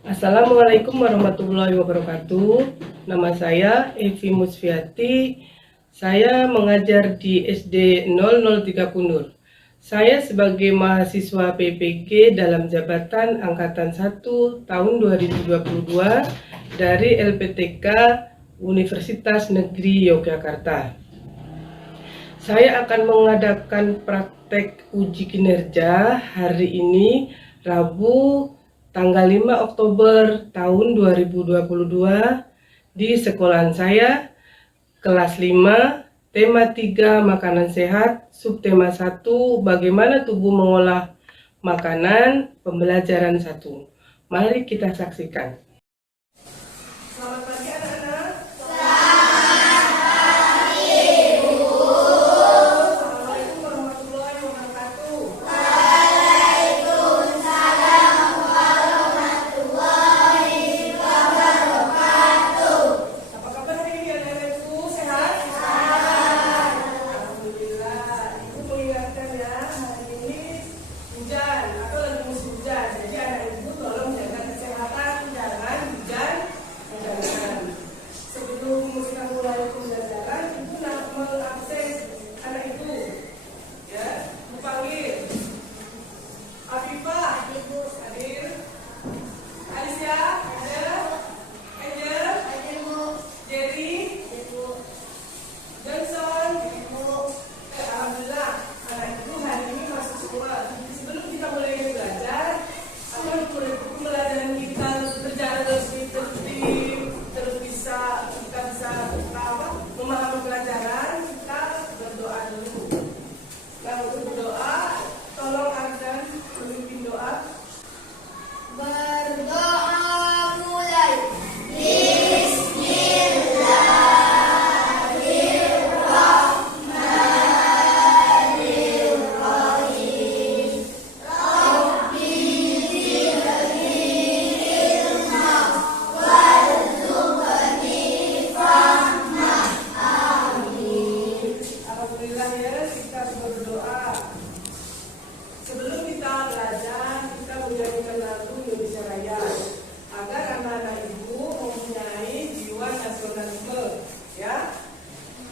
Assalamualaikum warahmatullahi wabarakatuh. Nama saya Evi Musfiati. Saya mengajar di SD 003 Kunur. Saya sebagai mahasiswa PPG dalam jabatan Angkatan 1 tahun 2022 dari LPTK Universitas Negeri Yogyakarta. Saya akan mengadakan praktek uji kinerja hari ini, Rabu, tanggal 5 Oktober tahun 2022 di sekolahan saya, kelas 5, tema 3 makanan sehat, subtema 1 bagaimana tubuh mengolah makanan, pembelajaran 1. Mari kita saksikan. Selamat pagi anak-anak. Assalamualaikum warahmatullahi wabarakatuh. Apa kabar hari ini anak-anakku? Sehat? Alhamdulillah. Ibu mengingatkan ya, hari ini hujan atau lagi musim hujan. Jadi anak ibu tolong jaga kesehatan, jangan hujan. Sebelum kita mulai pembelajaran, ibu nak mengabsen anak ibu. Ya, ibu panggil. Afifah, ibu hadir. Alicia, ada. Angel, Jerry, Johnson, alhamdulillah anak ibu hari ini masuk sekolah. Sebelum kita mulai belajar, pembelajaran kita berjalan terus bisa memahami pelajaran, kita berdoa dulu. Nah, untuk berdoa, tolong Ardan memimpin doa. Berdoa mulai. Alhamdulillah ya, kita berdoa. Sebelum kita belajar, kita menyanyikan lagu Indonesia Raya agar anak-anak ibu mempunyai jiwa nasionalisme. Ya,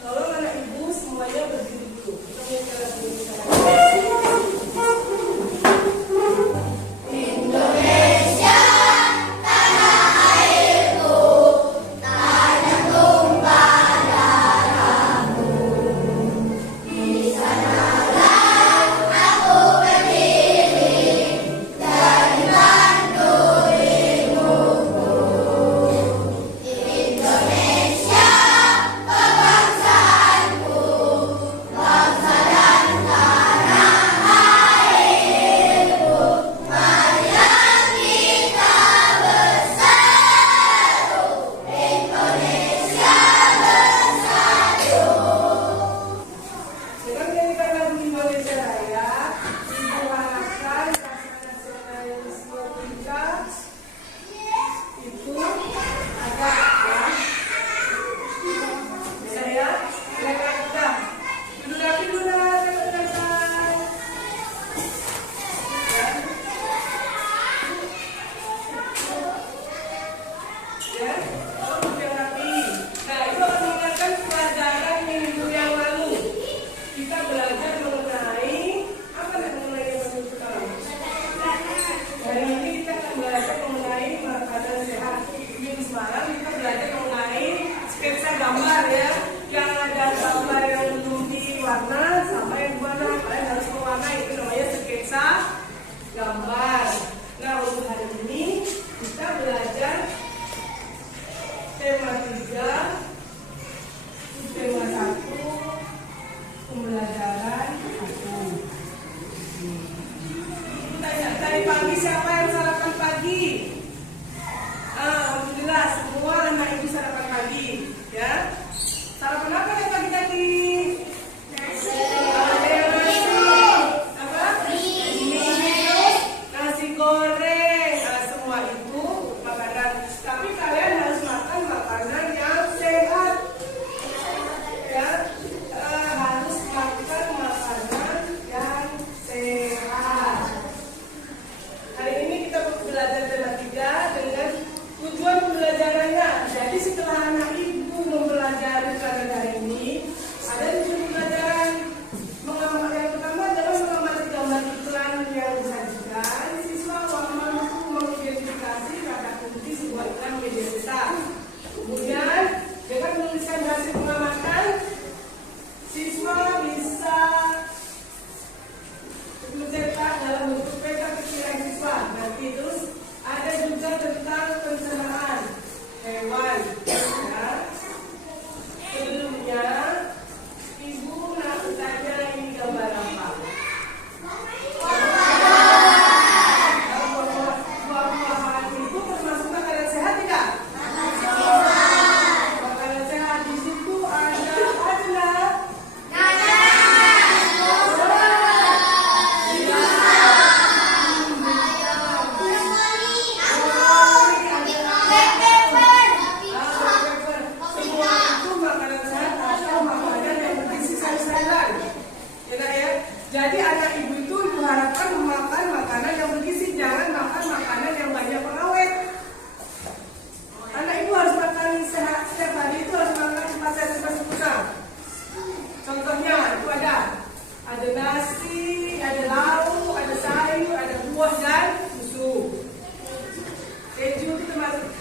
tolong anak ibu semuanya berdiri dulu. Kita menyanyikan lagu Indonesia Raya. Dengan menyanyikan lagu Indonesia Raya, ibu harapkan rasa nasionalisme kita itu agak bisa ya, mereka kita duduk teman-teman. Ya, tolong duduk rapi. Nah, itu akan mengingatkan pelajaran minggu yang lalu. Kita belajar mengenai apa yang mengenai minggu sekarang. Hari ini kita akan belajar mengenai makanan sehat. Minggu semalam kita belajar mengenai sketsa gambar ya, yang ada gambar yang belum diwarna sama yang diwarna. Kalian harus mewarna, itu namanya sketsa gambar. Nah, untuk hari ini kita belajar tema 3, tema 1, pembelajaran 1. Tanya, tadi pagi siapa yang sarapan pagi? Alhamdulillah semua anak ibu sarapan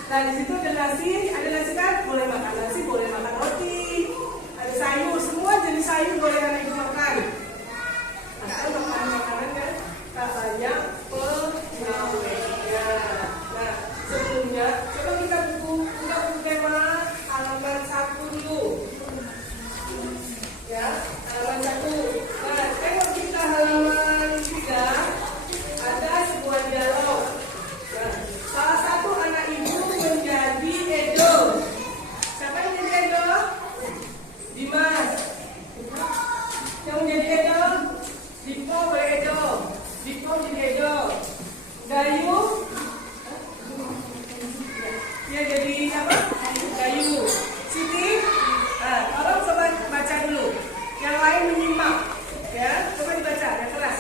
Nah, di situ ada nasi kan? Boleh makan nasi, boleh makan roti. Ada sayur, semua jenis sayur boleh anak ibu makan. Asal makan makanan yang tak banyak pengawetnya. Nah, sebelumnya coba kita buka buku tema halaman 1 dulu. Ya, halaman 1. Nah, tengok kita halaman 3. Ada sebuah dialog. Nah, salah satu anak ibu menjadi Edo. Siapa yang menjadi Edo? Dimas. Yang menjadi Edo? Dipo boleh Edo. Dipo jadi Edo. Gayu? Ya jadi apa? Gayu. Siti? Nah, tolong coba baca dulu. Yang lain menyimak. Ya, coba dibaca yang kelas.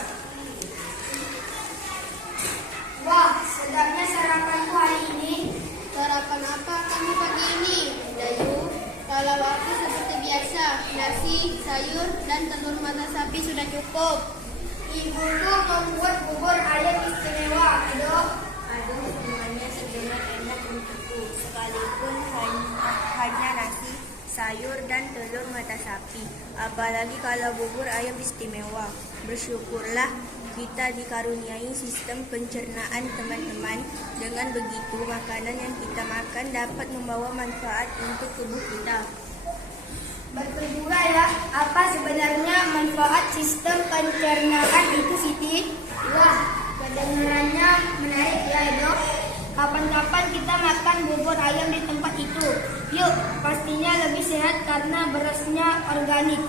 Wah, sedapnya sarapanku hari ini. Sarapan apa kamu pagi ini, Dayu? Kalau aku seperti biasa, nasi, sayur, dan telur mata sapi sudah cukup. Ibuku membuat bubur ayam istimewa, Edo. Aduh, semuanya sebenarnya enak untukku, sekalipun hanya nasi, sayur, dan telur mata sapi. Apalagi kalau bubur ayam istimewa. Bersyukurlah kita dikaruniai sistem pencernaan teman-teman. Dengan begitu, makanan yang kita makan dapat membawa manfaat untuk tubuh kita. Betul juga ya, apa sebenarnya manfaat sistem pencernaan itu, Siti? Wah, kedengarannya menarik ya, Edo. Kapan-kapan kita makan bubur ayam di tempat itu. Yuk, pastinya lebih sehat karena berasnya organik.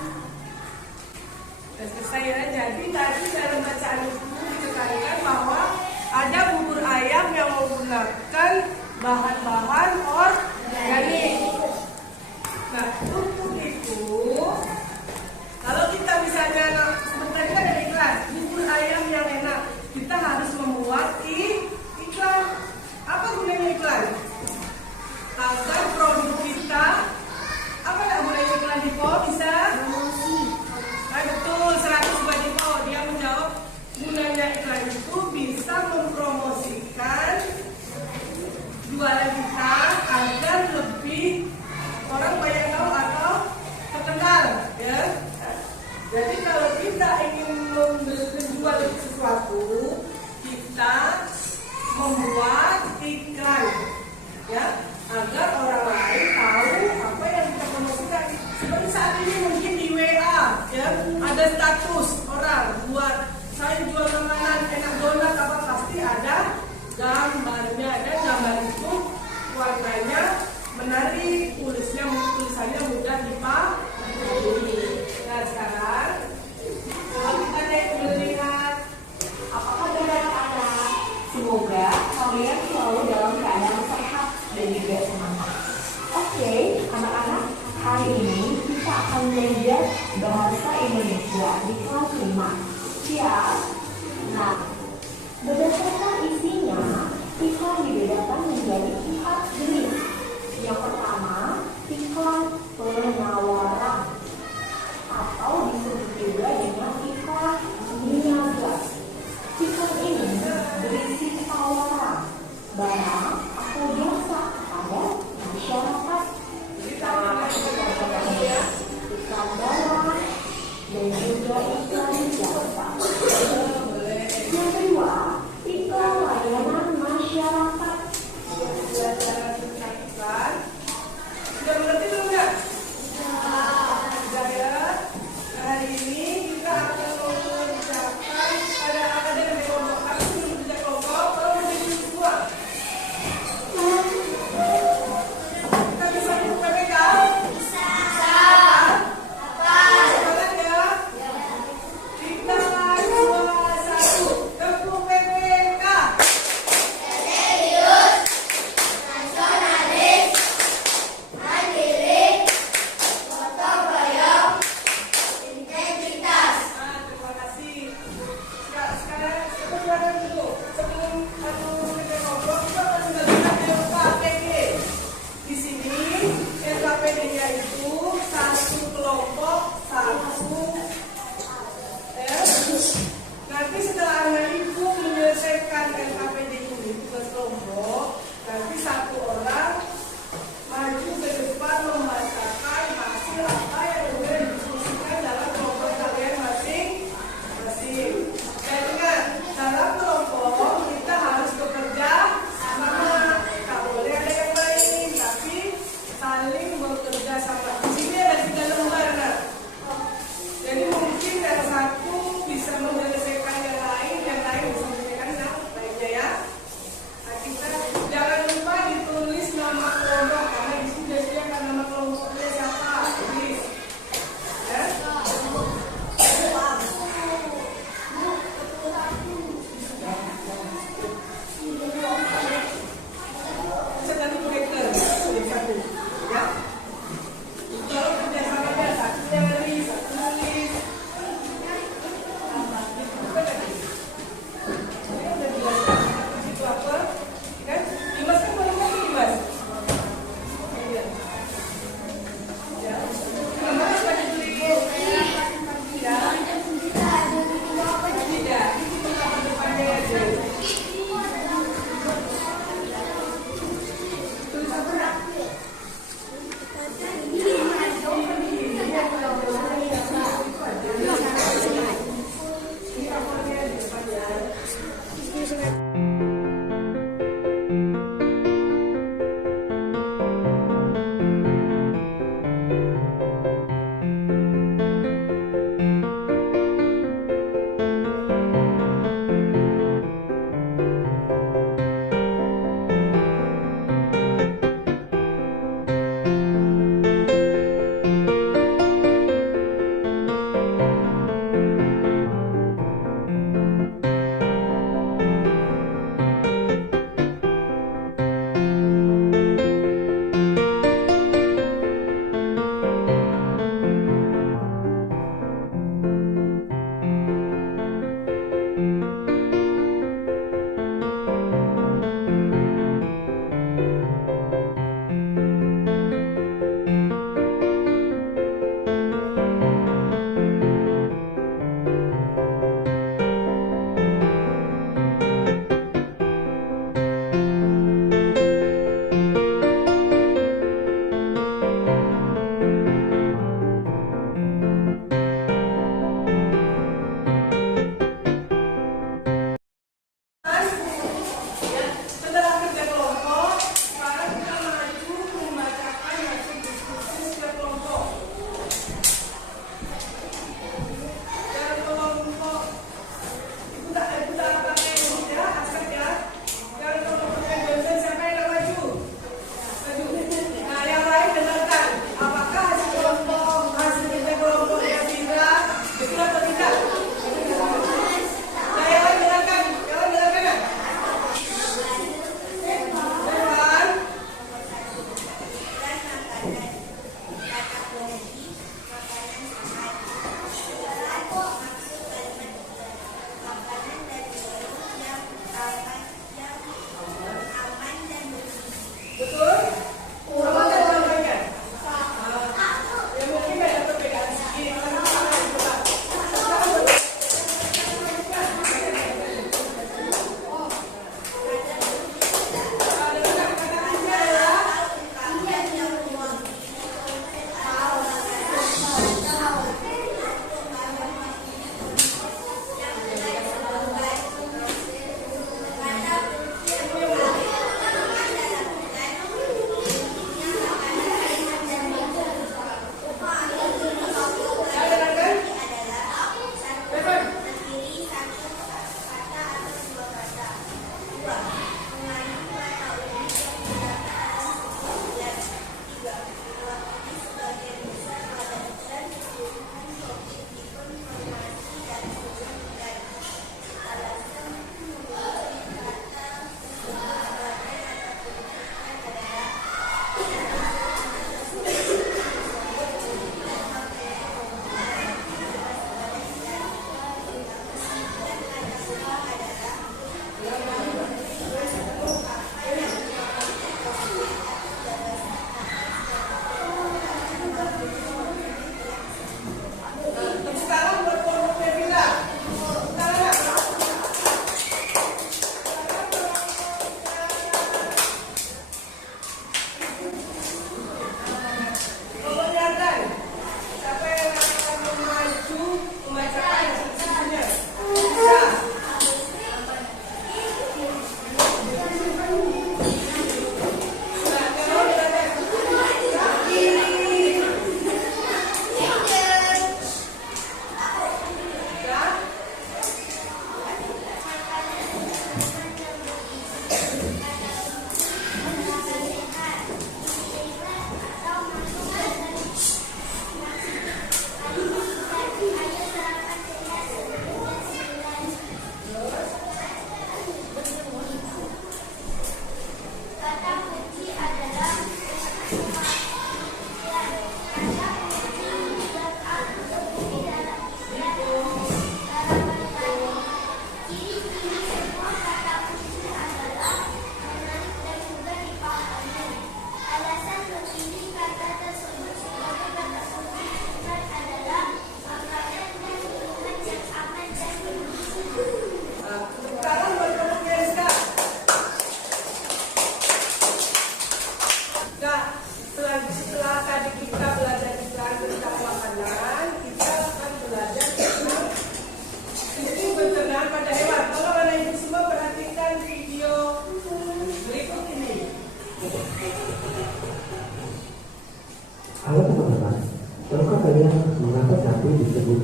Sudah selesai ya. Jadi tadi dalam bacaan itu ditekankan bahwa ada bubur ayam yang menggunakan bahan-bahan organik. Nah, untuk itu, kalau kita misalnya sebentar kita ada iklan bubur ayam yang enak, kita harus membuat iklan. Apa gunanya iklan? Agar produk kita, apa nak gunanya iklan di bisa? Nah, betul, 100 buat Dipo. Dia menjawab gunanya iklan itu bisa mempromosikan jualan kita agar lebih orang banyak tahu atau terkenal, ya. Jadi kalau kita ingin menjual sesuatu, kita membuat iklan, ya, agar orang lain tahu apa yang kita promosikan. Seperti saat ini mungkin di WA, ya, ada status orang buat saya jual makanan enak donat apa, pasti ada gambarnya, dan gambar itu warnanya menarik, tulisannya mudah dipahami. Nah, sekarang kalau kita melihat Apakah benar anak? Semoga kalian selalu dalam keadaan sehat dan juga semangat. Oke, anak-anak, hari ini kita akan belajar bahasa Indonesia di kelas 5. Siap? Nah, berdasarkan isinya, iklan dibedakan menjadi 4 jenis. Yang pertama, iklan penawaran atau disebut juga dengan iklan niaga. Iklan ini berisi tawaran barang atau jasa kepada masyarakat. Iklan barang dan juga iklan jasa. Yang kedua, iklan layanan masyarakat. Sudah mengerti belum ya? Sudah ya. Hari ini kita akan mengucapkan pada akademi kelompok. Kami sudah bisa kelompok, kalau menjadi sebuah.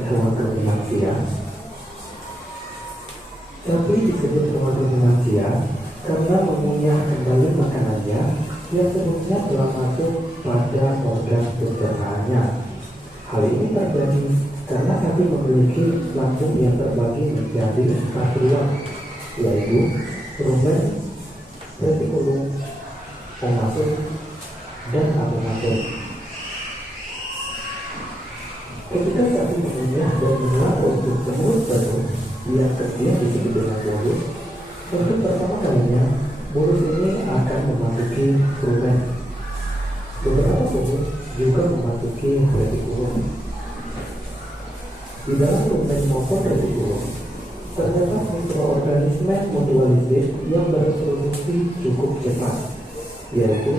hewan ruminansia? Sapi disebut hewan ruminansia karena mengunyah kembali makanannya yang sebelumnya telah masuk pada organ pencernaannya. Hal ini terjadi karena sapi memiliki lambung yang terbagi menjadi 4 ruang, yaitu rumen, retikulum, omasum, dan abomasum. Ketika sapi mengunyah dan menyelam untuk mulut penuh yang terdiam di sekitar mulut, untuk pertama kalinya mulut ini akan memasuki rumen. Beberapa mulut juga memasuki retikulum. Di dalam rumen maupun retikulum terdapat mikroorganisme mutualisir yang berproduksi cukup cepat, yaitu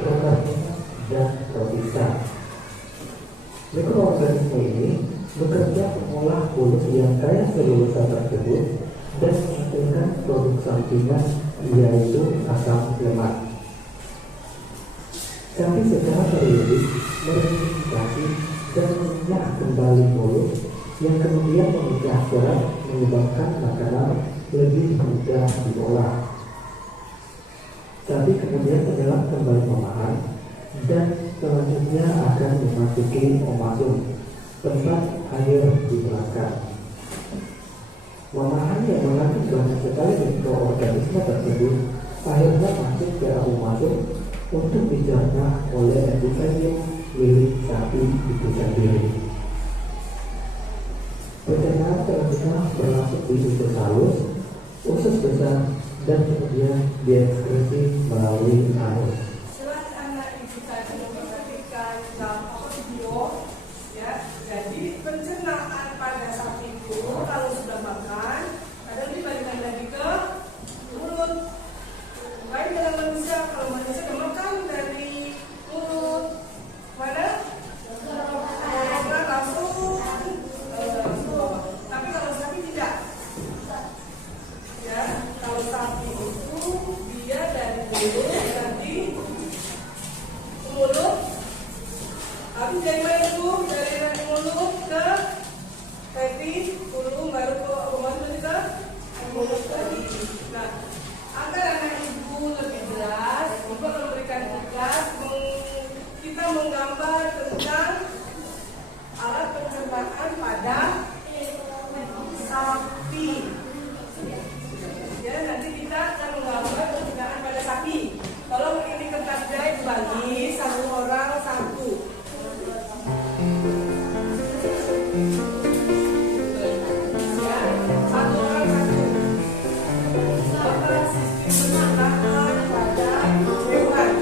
prokaryota dan protista. Mikroorganisme ini bekerja mengolah kulit yang kaya selulosa tersebut dan menghasilkan produk sampingan, yaitu asam lemak. Sapi secara periodis meregistrasi dan mengunyah kembali mulut yang kemudian memecah serat, menyebabkan makanan lebih mudah diolah. Sapi kemudian menyelam kembali memahan dan selanjutnya akan memasuki omasum, tempat air di belakang. Memahan yang mengandung banyak sekali mikroorganisme tersebut akhirnya masuk ke omasum untuk dicerna oleh endokrium milik sapi itu sendiri. Pencernaan selanjutnya berlangsung di usus halus, usus besar, dan kemudian diekskresi melalui anus. Selain anak ibu tadi memperhatikan dalam video, ya, jadi pencernaan pada sapi itu kalau sudah makan, kadang dibalikan lagi ke mulut. Baik dengan manusia, kalau manusia sudah makan dari mulut, mana? Langsung. Tapi kalau sapi tidak. Ya, kalau sapi itu dia dari mulut nanti ke mulut. Habis dari mana itu? Dari mulut ke retikulum, baru ke omasum ke mulut tadi. Nah, agar anak ibu lebih jelas, ibu akan memberikan tugas kita menggambar tentang alat pencernaan pada sapi. Ya, nanti kita akan menggambar pencernaan pada sapi. Tolong ini kertas jahit bagi satu orang satu. Ya, satu orang satu. Apa sistem pencernaan pada hewan?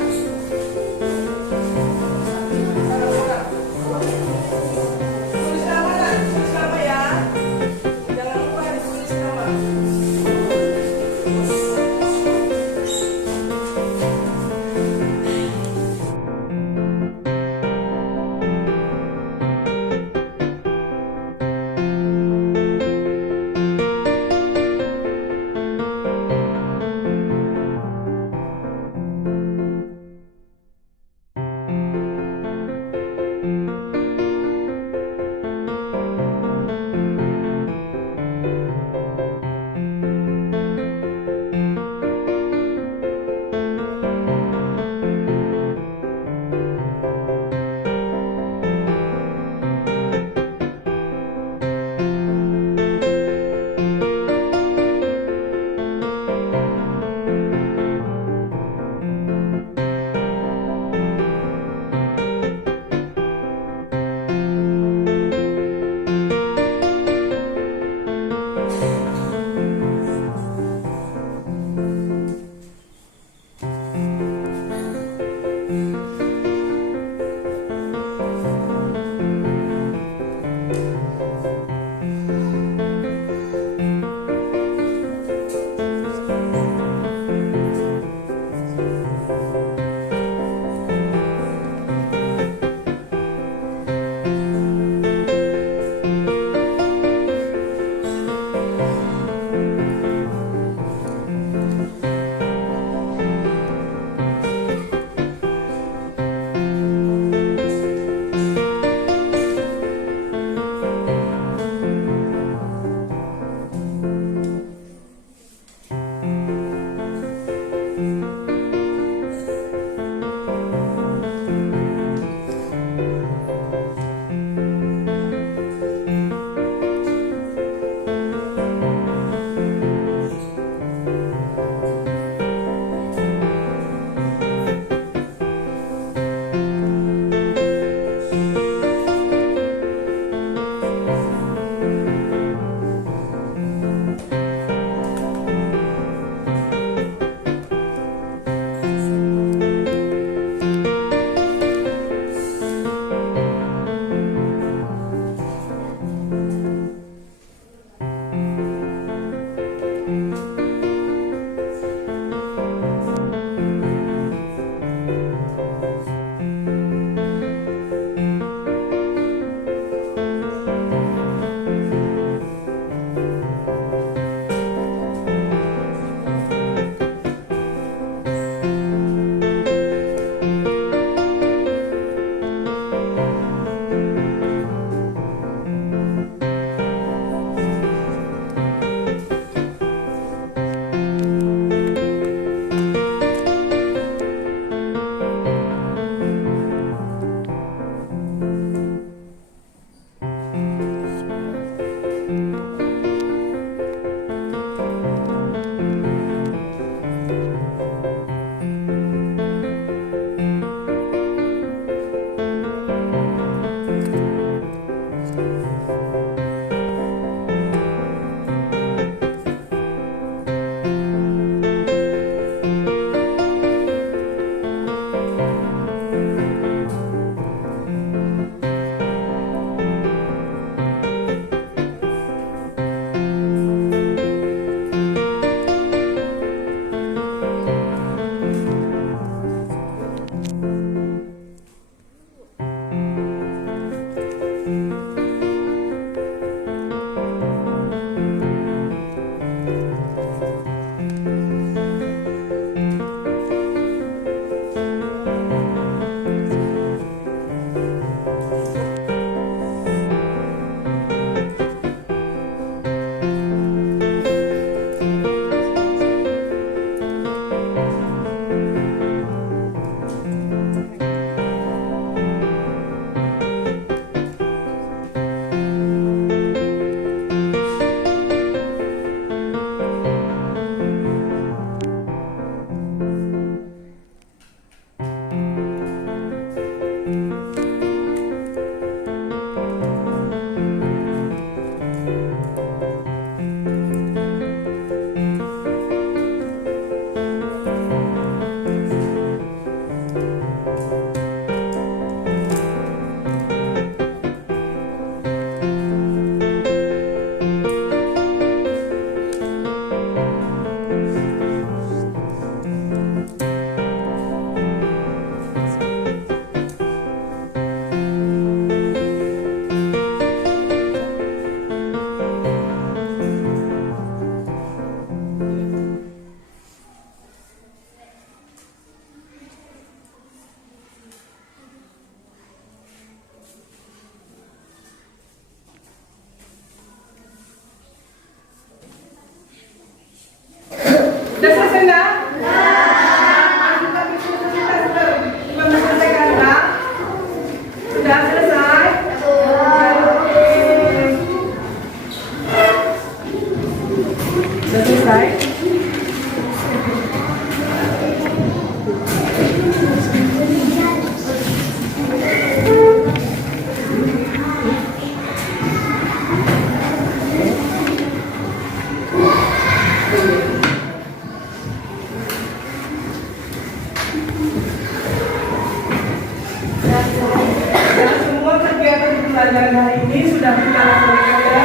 Dan semua kegiatan pembelajaran hari ini sudah kita lakukan ya.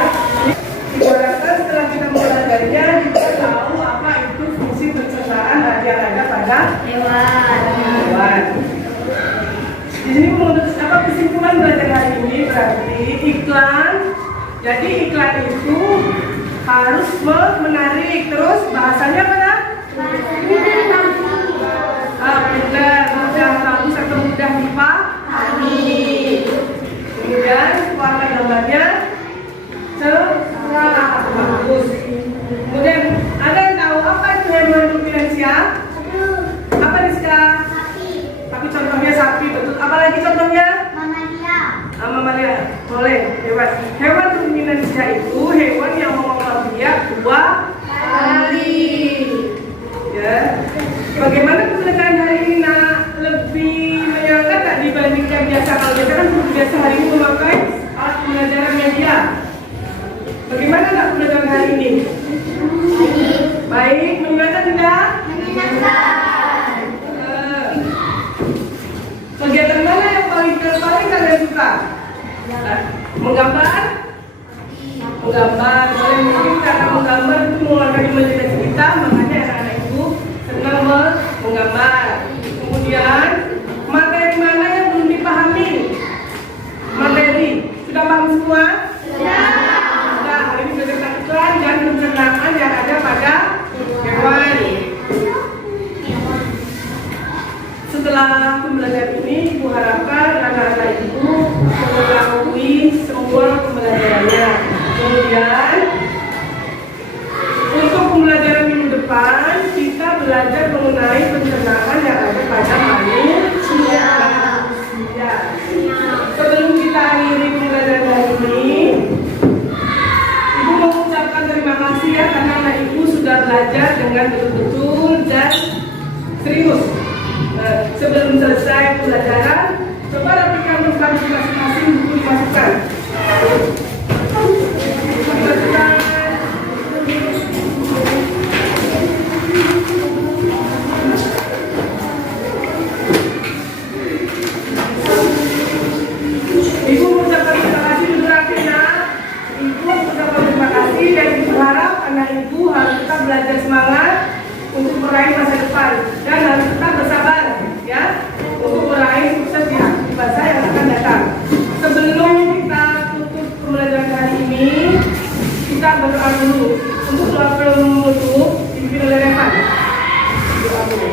Ibaratkan setelah kita mempelajarinya, kita tahu apa itu fungsi pencernaan yang ada pada hewan. Di sini menurut apa kesimpulan belajar hari ini berarti iklan. Jadi iklan itu harus menarik, terus bahasanya apa? Mudah bagus atau mudah dipahami. Kemudian warna gambarnya cerah atau bagus. Kemudian ada yang tahu apa itu hewan ruminansia? Apa Rizka? Tapi contohnya sapi, betul. Apalagi contohnya? Mamalia. Boleh. Hewan ruminansia itu hewan yang memotong biak 2 kali. Ya. Bagaimana pembelajaran hari ini nak? Lebih menyenangkan tak dibandingkan biasa? Kalau biasa kan biasa hari ini memakai alat pembelajaran media. Bagaimana nak pembelajaran hari ini? Baik. Menyenangkan tidak? Kegiatan mana yang paling kalian suka? Menggambar? Menggambar. Boleh mungkin karena menggambar itu mengeluarkan imajinasi kita, makanya anak-anak itu senang menggambar. Kemudian materi mana yang belum dipahami? Materi sudah paham semua? Sudah. Hari ini belajar iklan dan pencernaan yang ada pada hewan. Setelah pembelajaran ini, Ibu harapkan anak-anak Ibu mengetahui semua pembelajarannya. Kemudian, untuk pembelajaran minggu depan, kita belajar mengenai pencernaan yang ada pada manusia. Sebelum kita akhiri pembelajaran hari ini, Ibu mengucapkan terima kasih ya karena anak Ibu sudah belajar dengan betul-betul dan serius. Sebelum selesai pembelajaran, coba rapikan berbagai masing-masing buku dimasukkan. Ibu mengucapkan terima kasih beberapa. Ibu mengucapkan terima kasih dan Ibu harap anak Ibu harus tetap belajar semangat untuk meraih masa depan dan harus tetap bersabar ya untuk meraih sukses di masa yang akan datang. Sebelum kita tutup pembelajaran hari ini, kita berdoa dulu. Untuk doa penutup dipimpin oleh Rehan. Doa dulu.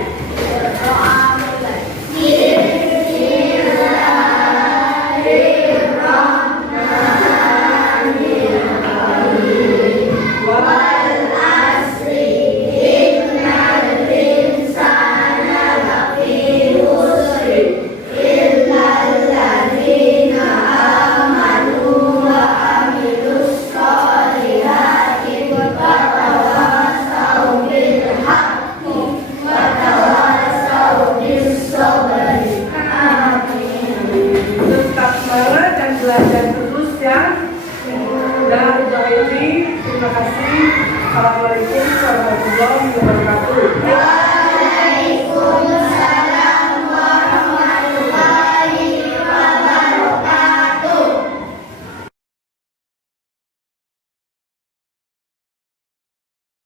Terima kasih. Assalamualaikum warahmatullahi wabarakatuh.